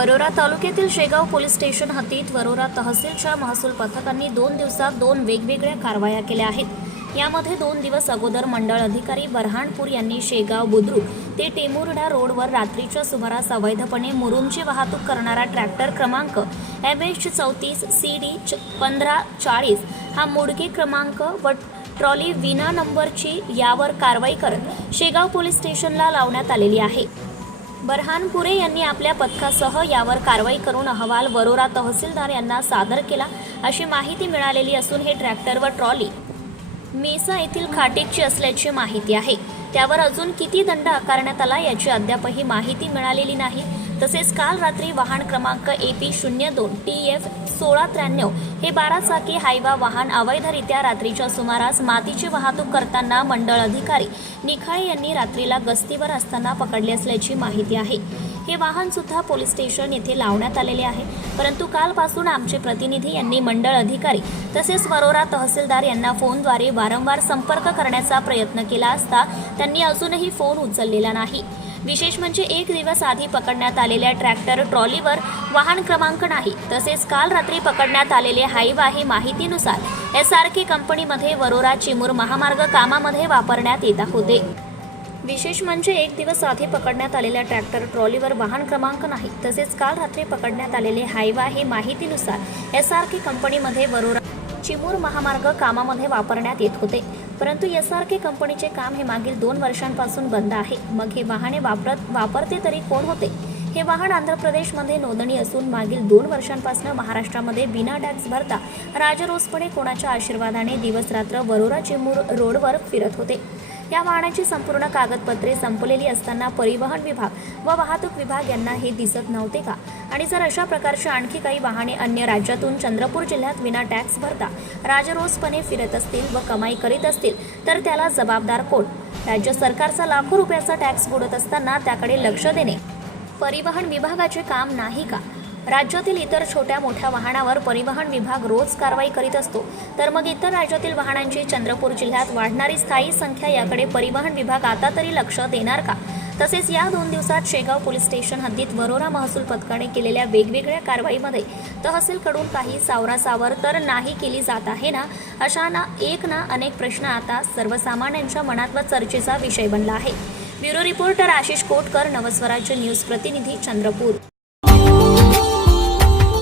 वरोरा तालुक्यातील Shegaon police station हद्दीत वरोरा तहसीलच्या महसूल पथकांनी दोन दिवसात दोन वेगवेगळ्या कारवाया केल्या आहेत. यामध्ये दोन दिवस अगोदर मंडळ अधिकारी बरहाणपूर यांनी शेगाव बुद्रुक ते टेमुर्डा रोडवर रात्रीच्या सुमारास अवैधपणे मुरुमची वाहतूक करणारा ट्रॅक्टर क्रमांक एम एच चौतीस सी डी पंधरा चाळीस हा मुडके क्रमांक व ट्रॉली विना नंबरची यावर कारवाई करत शेगाव पोलीस स्टेशनला लावण्यात आलेली आहे. बरहानपुरे यांनी आपल्या पथकासह यावर कारवाई करून अहवाल वरोरा तहसीलदार यांना सादर केला अशी माहिती मिळालेली असून हे ट्रॅक्टर व ट्रॉली. मेसा येथील खाटेकची असल्याची माहिती आहे. त्यावर अजून किती दंड आकारण्यात आला याची अद्यापही माहिती मिळालेली नाही. तसेच काल रात्री वाहन क्रमांक ए पी शून्य दोन टी एफ सोळा त्र्याण्णव हे बारा चाकी हायवा वाहन अवैधरित्या रात्रीच्या सुमारास मातीची वाहतूक करताना मंडळ अधिकारी निखाळे यांनी रात्रीला गस्तीवर असताना पकडले असल्याची माहिती आहे. हे वाहन सुद्धा पोलीस स्टेशन येथे लावण्यात आलेले आहे. परंतु कालपासून आमचे प्रतिनिधी यांनी मंडळ अधिकारी तसेच वरोरा तहसीलदार यांना फोनद्वारे वारंवार संपर्क करण्याचा प्रयत्न केला असता त्यांनी अजूनही फोन उचललेला नाही. विशेष म्हणजे एक दिवस आधी पकडण्यात आलेल्या ट्रॅक्टर ट्रॉलीवर वाहन क्रमांक नाही तसेच काल रात्री पकडण्यात आलेले हायवा हे माहितीनुसार एस आर के कंपनीमध्ये वरोरा चिमूर महामार्ग कामामध्ये वापरण्यात येत होते. विशेष म्हणजे एक दिवस आधी पकडण्यात आलेल्या ट्रॅक्टर ट्रॉलीवर वाहन क्रमांक नाही तसेच काल रात्री पकडण्यात आलेले हायवा हे माहितीनुसार एस आर के कंपनीमध्ये वरोरा चिमूर महामार्ग कामामध्ये वापरण्यात येत होते. परंतु एस आर के कंपनीचे काम हे मागील दोन वर्षांपासून बंद आहे. मग हे वाहने वापरत वापरते तरी कोण होते? हे वाहन आंध्र प्रदेशमध्ये नोंदणी असून मागील दोन वर्षांपासून महाराष्ट्रामध्ये बिना टॅक्स भरता राजरोसपणे कोणाच्या आशीर्वादाने दिवसरात्र वरोरा चिमूर रोडवर फिरत होते. या वाहनाची संपूर्ण कागदपत्रे संपलेली असताना परिवहन विभाग व वाहतूक विभाग यांना हे दिसत नव्हते का? आणि जर अशा प्रकारची आणखी काही वाहने अन्य राज्यातून चंद्रपूर जिल्ह्यात विना टॅक्स भरता राजरोसपणे फिरत असतील व कमाई करीत असतील तर त्याला जबाबदार कोण? राज्य सरकारचा लाखो रुपयाचा टॅक्स बुडत असताना त्याकडे लक्ष देणे. परिवहन विभागाचे काम नाही का? राज्यातील इतर छोट्या मोठ्या वाहनावर परिवहन विभाग रोज कारवाई करीत असतो. तर मग इतर राज्यातील वाहनांची चंद्रपूर जिल्ह्यात वाढणारी स्थायी संख्या याकडे परिवहन विभाग आता तरी लक्ष देणार का? तसेच या दोन दिवसात शेगाव पोलीस स्टेशन हद्दीत वरोरा महसूल पथकाने केलेल्या वेगवेगळ्या कारवाईमध्ये तहसीलकडून काही सावरासावर तर नाही केली जात आहे ना? अशा ना एक ना अनेक प्रश्न आता सर्वसामान्यांच्या मनात व चर्चेचा विषय बनला आहे. Bureau reporter Ashish Kotkar Navswarajya news प्रतिनिधी Chandrapur.